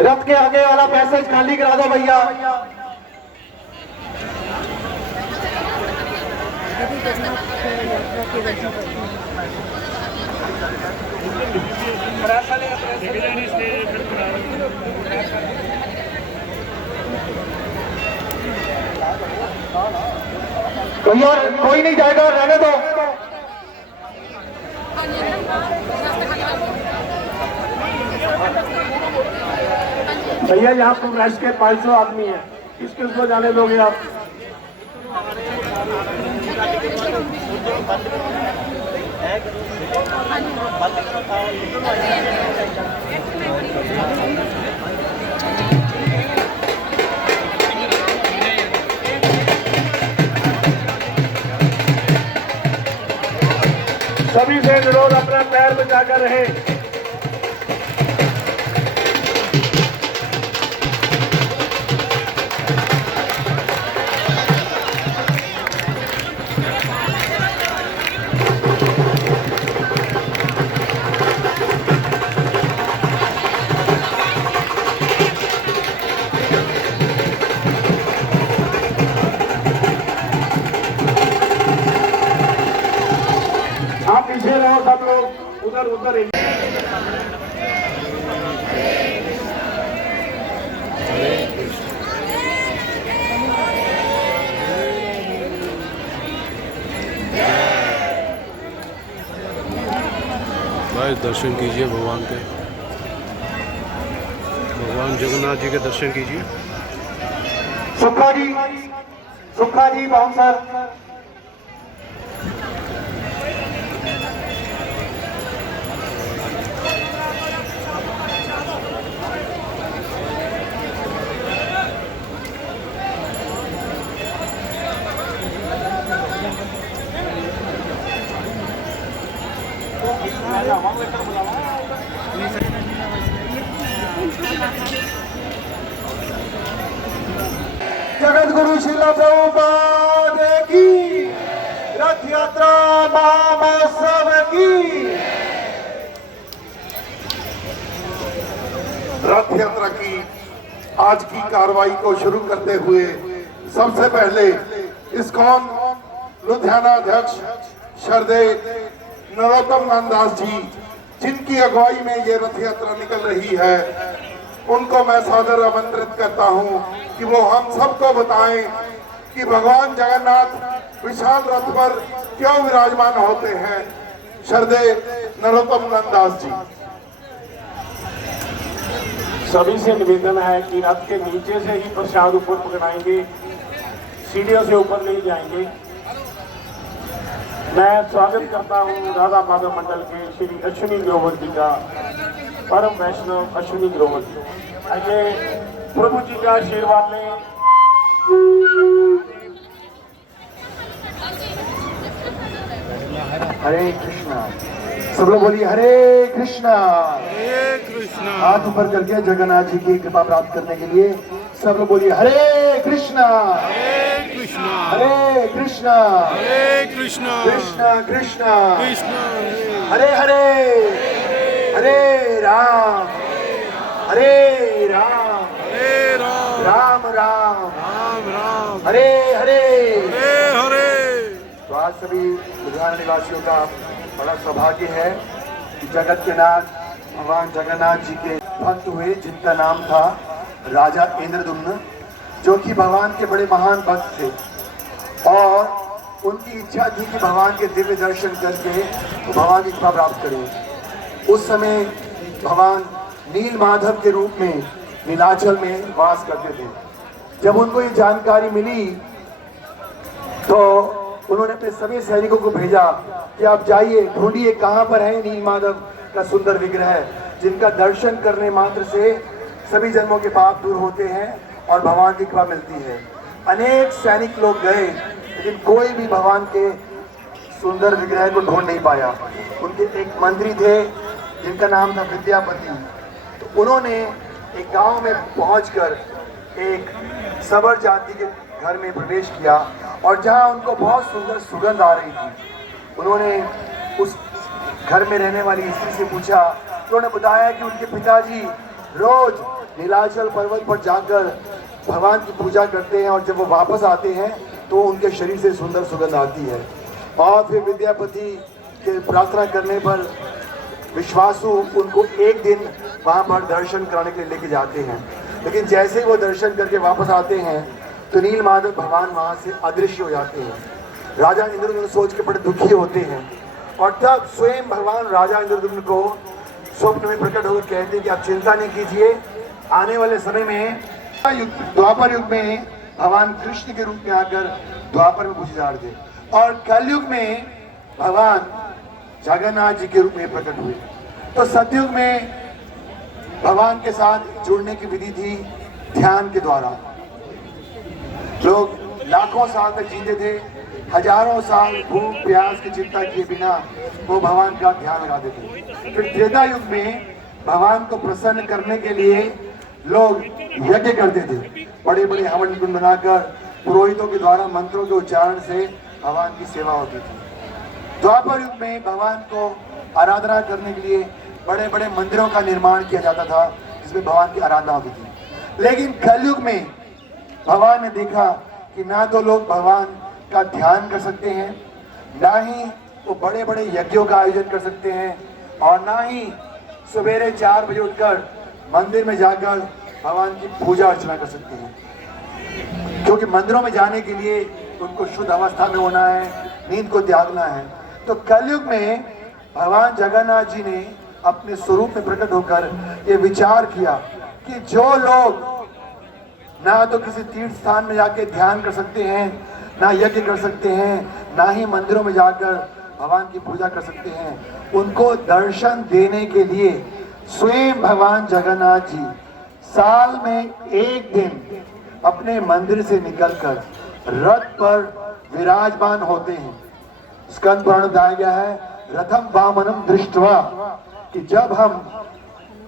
रथ के आगे वाला पैसेज खाली करा दो भैया। भैया कोई नहीं जाएगा, रहने दो। भैया यहाँ पर रश के 500 आदमी है, किसको जाने दोगे आप? सभी से अनुरोध अपना पैर बचाकर रहे। आप पीछे रहो, सब लोग उधर उधर। भाई दर्शन कीजिए भगवान के, भगवान जगन्नाथ जी के दर्शन कीजिए। सुखा जी बाउंसर। जगत गुरु श्रीला प्रभुपाद की, रथ यात्रा महामहोत्सव की। रथ यात्रा की आज की कार्रवाई को शुरू करते हुए सबसे पहले इस्कॉन लुधियाना अध्यक्ष श्रद्धेय नरोत्तम नंददास जी, जिनकी अगुवाई में ये रथ यात्रा निकल रही है, उनको मैं सादर आमंत्रित करता हूं कि वो हम सबको बताएं कि भगवान जगन्नाथ विशाल रथ पर क्यों विराजमान होते हैं। श्रद्धेय नरोत्तम नंददास जी। सभी से निवेदन है कि रथ के नीचे से ही प्रसाद ऊपर पकड़ाएंगे, सीढ़ियों से ऊपर नहीं जाएंगे। मैं स्वागत करता हूं राधा माधव मंडल के श्री अश्विनी ग्रोवर जी का, परम वैष्णव अश्विनी ग्रोवर जी। आइए प्रभु जी का आशीर्वाद लें। हरे कृष्णा, सब लोग बोलिए हरे कृष्णा। हरे कृष्णा। हाथ ऊपर करके जगन्नाथ जी की कृपा प्राप्त करने के लिए सब लोग बोलिए हरे कृष्णा। हरे कृष्णा। हरे कृष्णा। हरे कृष्णा। कृष्णा कृष्णा कृष्णा हरे हरे, हरे राम हरे राम, हरे राम राम राम राम राम हरे हरे। हरे हरे। तो आज सभी लुधियाना निवासियों का बड़ा सौभाग्य है कि जगत के नाथ भगवान जगन्नाथ जी के भक्त हुए, जिनका नाम था राजा इंद्रदुम्न, जो कि भगवान के बड़े महान भक्त थे और उनकी इच्छा थी कि भगवान के दिव्य दर्शन करके तो भगवान की कृपा प्राप्त करें। उस समय भगवान नील माधव के रूप में नीलाचल में वास करते थे। जब उनको ये जानकारी मिली तो उन्होंने अपने सभी सैनिकों को भेजा कि आप जाइए, ढूंढिए कहाँ पर है नील माधव का सुंदर विग्रह, जिनका दर्शन करने मात्र से सभी जन्मों के पाप दूर होते हैं और भगवान की कृपा मिलती है। अनेक सैनिक लोग गए, लेकिन कोई भी भगवान के सुंदर विग्रह को ढूंढ नहीं पाया। उनके एक मंत्री थे जिनका नाम था विद्यापति। तो उन्होंने एक गांव में पहुंचकर एक सबर जाति के घर में प्रवेश किया और जहां उनको बहुत सुंदर सुगंध आ रही थी, उन्होंने उस घर में रहने वाली स्त्री से पूछा। उन्होंने बताया कि उनके पिताजी रोज नीलाचल पर्वत पर जाकर भगवान की पूजा करते हैं और जब वो वापस आते हैं तो उनके शरीर से सुंदर सुगंध आती है। और फिर विद्यापति के प्रार्थना करने पर विश्वासु उनको एक दिन वहाँ पर दर्शन कराने के लिए लेके जाते हैं। लेकिन जैसे ही वो दर्शन करके वापस आते हैं तो नील माधव भगवान वहाँ से अदृश्य हो जाते हैं। राजा इंद्रद्युम्न सोच के बड़े दुखी होते हैं और तब स्वयं भगवान राजा इंद्रद्युम्न को स्वप्न में प्रकट होकर कहते हैं कि आप चिंता नहीं कीजिए, आने वाले समय में द्वापर युग में भगवान कृष्ण के रूप में आकर द्वापर में पूजे जा रहे थे और कलयुग में भगवान जगन्नाथ जी के रूप में प्रकट हुए। तो सतयुग में भगवान के साथ जुड़ने की विधि थी ध्यान के द्वारा। लोग लाखों साल तक जीते थे, हजारों साल भूख प्यास की चिंता किए बिना वो भगवान का ध्यान लगाते थे। फिर त्रेता युग में भगवान को प्रसन्न करने के लिए लोग यज्ञ करते थे, बड़े बड़े हवन कुंड बनाकर पुरोहितों के द्वारा मंत्रों के उच्चारण से भगवान की सेवा होती थी। द्वापर युग में भगवान को आराधना करने के लिए बड़े बड़े मंदिरों का निर्माण किया जाता था जिसमें भगवान की आराधना होती थी। लेकिन कलयुग में भगवान ने देखा कि ना तो लोग भगवान का ध्यान कर सकते हैं, ना ही वो बड़े बड़े यज्ञों का आयोजन कर सकते हैं और ना ही सवेरे 4 बजे उठकर मंदिर में जाकर भगवान की पूजा अर्चना कर सकते हैं, क्योंकि मंदिरों में जाने के लिए उनको शुद्ध अवस्था में होना है, नींद को त्यागना है। तो कलयुग में भगवान जगन्नाथ जी ने अपने स्वरूप में प्रकट होकर ये विचार किया कि जो लोग ना तो किसी तीर्थ स्थान में जाके ध्यान कर सकते हैं, ना यज्ञ कर सकते हैं, ना ही मंदिरों में जाकर भगवान की पूजा कर सकते हैं, उनको दर्शन देने के लिए स्वयं भगवान जगन्नाथ जी साल में एक दिन अपने मंदिर से निकलकर रथ पर विराजमान होते हैं। स्कंद पुराण में बताया गया है, रथम वामनम दृष्टवा, कि जब हम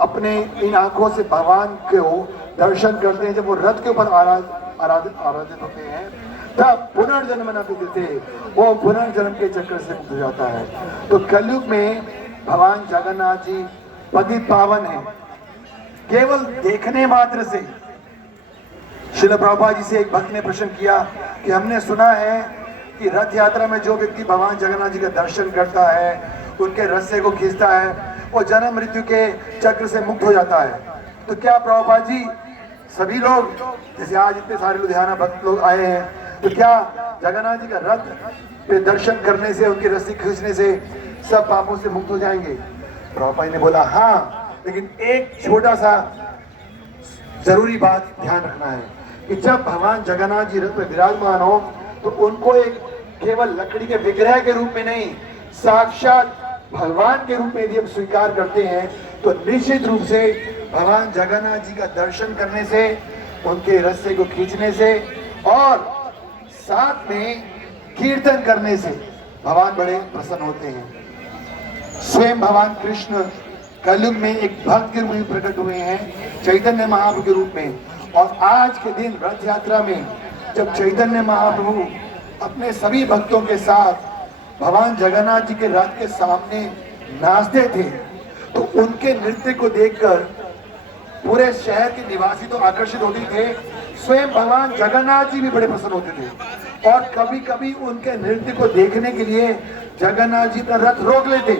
अपने इन आंखों से भगवान को दर्शन करते हैं, जब वो रथ के ऊपर आराधित होते हैं, तब पुनर्जन्म न देते, वो पुनर्जन्म के चक्र से मुक्त हो जाता है। तो कलयुग में भगवान जगन्नाथ जी पतित पावन है। केवल देखने मात्र से श्रील प्रभुपाद जी से एक भक्त ने प्रश्न किया कि हमने सुना है कि रथ यात्रा में जो व्यक्ति भगवान जगन्नाथ जी का दर्शन करता है, उनके रस्से को खींचता है, वो जन्म मृत्यु के चक्र से मुक्त हो जाता है। तो क्या प्रभुपाद जी सभी लोग, जैसे आज इतने सारे लुधियाना भक्त लोग आए हैं, तो क्या जगन्नाथ जी का रथ पे दर्शन करने से, उनकी रस्सी खींचने से सब पापों से मुक्त हो जाएंगे? प्रभुपाद जी ने बोला हाँ, लेकिन एक छोटा सा जरूरी बात ध्यान रखना है कि जब भगवान जगन्नाथ जी रथ में विराजमान हो तो उनको एक केवल लकड़ी के विग्रह के रूप में नहीं, साक्षात भगवान के रूप में यदि हम स्वीकार करते हैं तो निश्चित रूप से भगवान जगन्नाथ जी का दर्शन करने से, उनके रस्से को खींचने से और साथ में कीर्तन करने से भगवान बड़े प्रसन्न होते हैं। स्वयं भगवान कृष्ण कलयुग में एक भक्त के रूप में प्रकट हुए हैं, चैतन्य महाप्रभु के रूप में। और आज के दिन रथ यात्रा में जब चैतन्य महाप्रभु अपने सभी भक्तों के साथ भगवान जगन्नाथ जी के रथ के सामने नाचते थे, तो उनके नृत्य को देखकर पूरे शहर के निवासी तो आकर्षित होते थे, स्वयं भगवान जगन्नाथ जी भी बड़े प्रसन्न होते थे। और कभी कभी उनके नृत्य को देखने के लिए जगन्नाथ जी का रथ रोक लेते।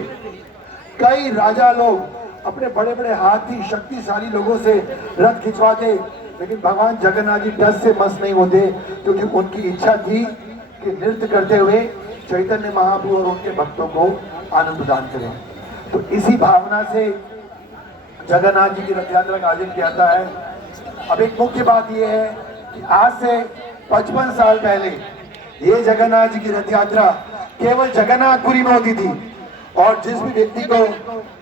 कई राजा लोग अपने बड़े बड़े हाथी शक्तिशाली लोगों से रथ खिंचवाते, लेकिन भगवान जगन्नाथ जी डर से मस्त नहीं होते, क्योंकि उनकी इच्छा थी कि नृत्य करते हुए चैतन्य महाप्रभु और उनके भक्तों को आनंद प्रदान करें। तो इसी भावना से जगन्नाथ जी की रथ यात्रा का आयोजन किया जाता है। अब एक मुख्य बात यह है कि आज से 55 साल पहले ये जगन्नाथ जी की रथ यात्रा केवल जगन्नाथपुरी में होती थी, और जिस भी व्यक्ति को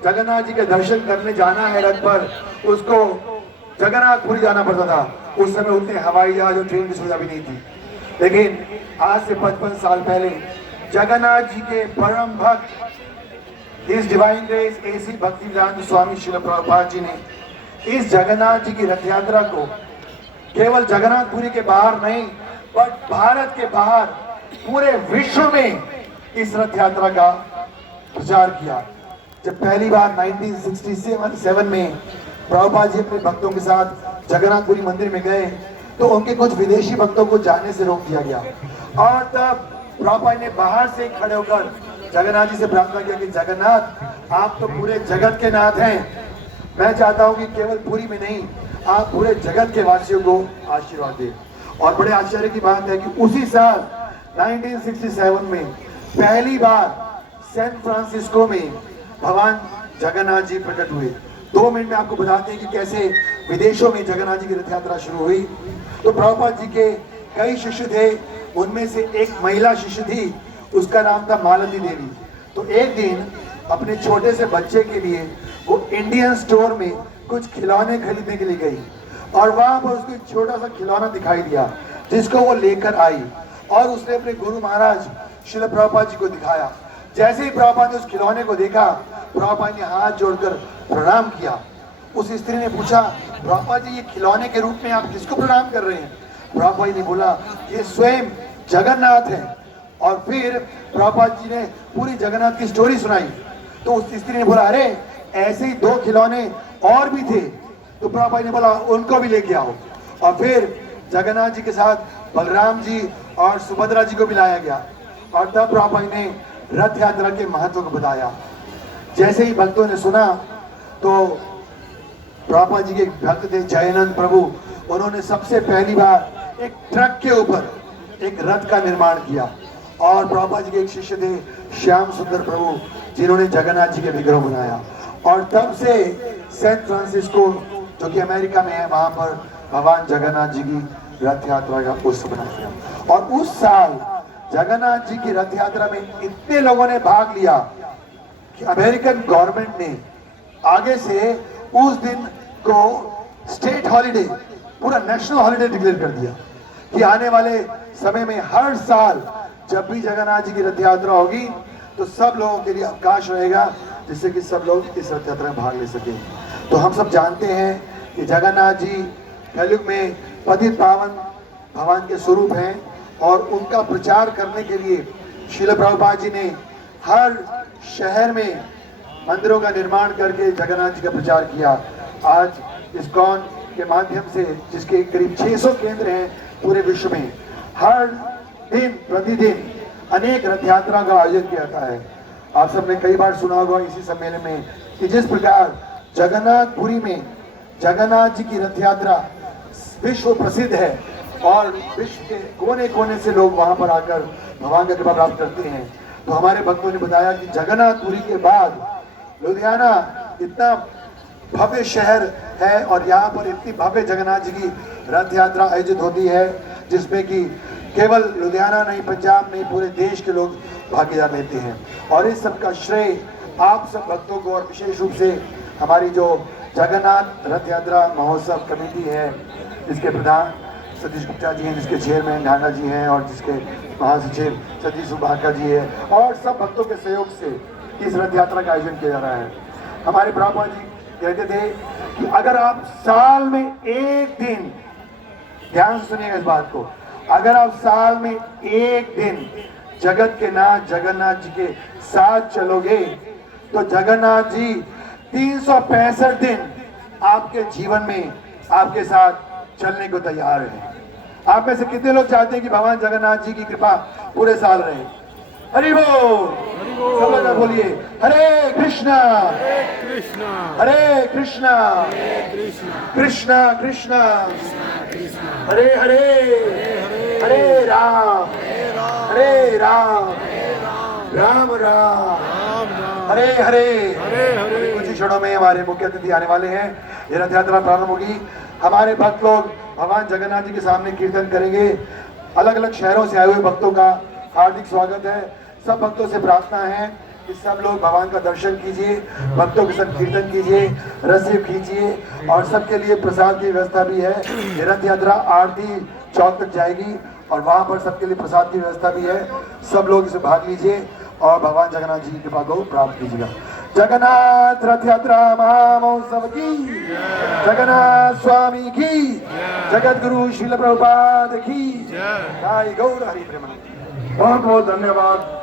जगन्नाथ जी के दर्शन करने जाना है रथ पर, उसको जगन्नाथपुरी जाना पड़ता था। उस समय उतने हवाई जहाज और ट्रेन की सुविधा भी नहीं थी। लेकिन आज से 55 साल पहले जगन्नाथ जी के परम भक्त इस डिवाइन ग्रेस एसी भक्तिवेदांत स्वामी श्रील प्रभुपाद जी ने इस जगन्नाथ जी की रथ यात्रा को केवल जगन्नाथपुरी के बाहर नहीं, बट भारत के बाहर पूरे विश्व में इस रथ यात्रा का प्रचार किया। जब पहली बार 1967 में प्रभुपाद जी अपने भक्तों के साथ जगन्नाथपुरी मंदिर में गए तो उनके कुछ विदेशी भक्तों को जाने से रोक दिया गया और तब प्रभुपाद ने बाहर से खड़े होकर जगन्नाथ जी से प्रार्थना किया कि जगन्नाथ आप तो पूरे जगत के नाथ हैं, मैं चाहता हूं कि केवल पुरी में नहीं आप पूरे जगत के वासियों को आशीर्वाद दें। और बड़े आश्चर्य की बात है कि उसी साल 1967 में पहली बार सैन फ्रांसिस्को में भगवान जगन्नाथ जी प्रकट हुए। 2 मिनट में आपको बताते हैं कि कैसे विदेशों में जगन्नाथ जी की रथ यात्रा शुरू हुई। तो प्रभुपाद जी के कई शिष्य थे, उनमें से एक महिला शिष्य थी, उसका नाम था मालती देवी। तो एक दिन अपने छोटे से बच्चे के लिए वो इंडियन स्टोर में कुछ खिलौने खरीदने के लिए गई और वहां पर उसको एक छोटा सा खिलौना दिखाई दिया जिसको वो लेकर आई और उसने अपने गुरु महाराज श्रील प्रभुपाद जी को दिखाया। जैसे ही प्रभुपाद ने उस खिलौने को देखा, प्रभुपाद ने हाथ जोड़कर प्रणाम किया। उस स्त्री ने पूछा, प्रभुपाद जी ये खिलौने के रूप में आप किसको प्रणाम कर रहे हैं? प्रभुपाद ने बोला, ये स्वयं जगन्नाथ है। और फिर प्रभुपाद जी ने पूरी जगन्नाथ की स्टोरी सुनाई। तो उस स्त्री ने बोला, अरे ऐसे ही 2 खिलौने और भी थे। तो प्रभुपाद ने बोला, उनको भी लेके आओ। और फिर जगन्नाथ जी के साथ बलराम जी और सुभद्रा जी को भी लाया गया और तब प्रभुपाद ने रथ यात्रा के महत्व को बताया। जैसे ही भक्तों ने सुना तो प्रभुपाद जी के भक्त थे जयानंद प्रभु, उन्होंने सबसे पहली बार एक ट्रक के ऊपर एक रथ का निर्माण किया। और प्रभुपाद जी के एक शिष्य थे श्याम सुंदर प्रभु, जिन्होंने जगन्नाथ जी के विग्रह बनाया। और तब से सैन फ्रांसिस्को जो कि अमेरिका में है, वहां पर भगवान जगन्नाथ जी की रथ यात्रा का उत्सव बनाया गया। और उस साल जगन्नाथ जी की रथ यात्रा में इतने लोगों ने भाग लिया कि अमेरिकन गवर्नमेंट ने आगे से उस दिन को स्टेट हॉलिडे, पूरा नेशनल हॉलिडे डिक्लेयर कर दिया कि आने वाले समय में हर साल जब भी जगन्नाथ जी की रथ यात्रा होगी तो सब लोगों के लिए अवकाश रहेगा, जिससे कि सब लोग इस रथ यात्रा में भाग ले सकें। तो हम सब जानते हैं कि जगन्नाथ जी कलयुग में पतित पावन भगवान के स्वरूप हैं और उनका प्रचार करने के लिए श्रील प्रभुपाद जी ने हर शहर में मंदिरों का निर्माण करके जगन्नाथ जी का प्रचार किया। आज इस्कॉन के माध्यम से, जिसके करीब 600 केंद्र हैं पूरे विश्व में, हर दिन प्रतिदिन अनेक रथ यात्रा का आयोजन किया जाता है। आप सबने कई बार सुना होगा इसी सम्मेलन में कि जिस प्रकार जगन्नाथपुरी में जगन्नाथ जी की रथ यात्रा विश्व प्रसिद्ध है और विश्व के कोने कोने से लोग वहां पर आकर भगवान का कृपा प्राप्त करते हैं। तो हमारे भक्तों ने बताया कि जगन्नाथपुरी के बाद लुधियाना इतना भव्य शहर है और यहाँ पर इतनी भव्य जगन्नाथ जी की रथ यात्रा आयोजित होती है, जिसमें कि केवल लुधियाना नहीं, पंजाब नहीं, पूरे देश के लोग भागीदार लेते हैं। और इस सब का श्रेय आप सब भक्तों को और विशेष रूप से हमारी जो जगन्नाथ रथ यात्रा महोत्सव कमेटी है, जिसके प्रधान सतीश गुप्ता जी हैं, जिसके चेयरमैन ढांडा जी हैं और जिसके महासचिव सतीश सुभाकर जी है, और सब भक्तों के सहयोग से इस रथ यात्रा का आयोजन किया जा रहा है। हमारे प्रभुपाद जी कहते थे कि अगर आप साल में एक दिन, ध्यान से सुनिएगा इस बात को, अगर आप साल में एक दिन जगत के नाथ जगन्नाथ जी के साथ चलोगे तो जगन्नाथ जी 365 दिन आपके जीवन में आपके साथ चलने को तैयार है। आप में से कितने लोग चाहते हैं कि भगवान जगन्नाथ जी की कृपा पूरे साल रहे? हरि बोल, सब लोग बोलिए हरे कृष्णा हरे कृष्णा कृष्णा कृष्णा हरे हरे हरे राम राम राम हरे हरे। कुछ ही क्षणों में हमारे मुख्य अतिथि आने वाले हैं। ये रथ यात्रा प्रारंभ होगी। हमारे भक्त लोग भगवान जगन्नाथ जी के सामने कीर्तन करेंगे। अलग अलग शहरों से आए हुए भक्तों का हार्दिक स्वागत है। सब भक्तों से प्रार्थना है कि सब लोग भगवान का दर्शन कीजिए, भक्तों के साथ कीर्तन कीजिए, रस्सी खींचिए और सबके लिए प्रसाद की व्यवस्था भी है। ये रथ यात्रा आरती चौक तक जाएगी और वहां पर सबके लिए प्रसाद की व्यवस्था भी है। सब लोग इसे भाग लीजिए और भगवान जगन्नाथ जी की कृपा को प्राप्त कीजिएगा। जगन्नाथ रथ यात्रा महामहोत्सव की, जगन्नाथ स्वामी की, जगत गुरु श्रील प्रभुपाद की जय। गौर हरि प्रेमानंद। बहुत बहुत धन्यवाद।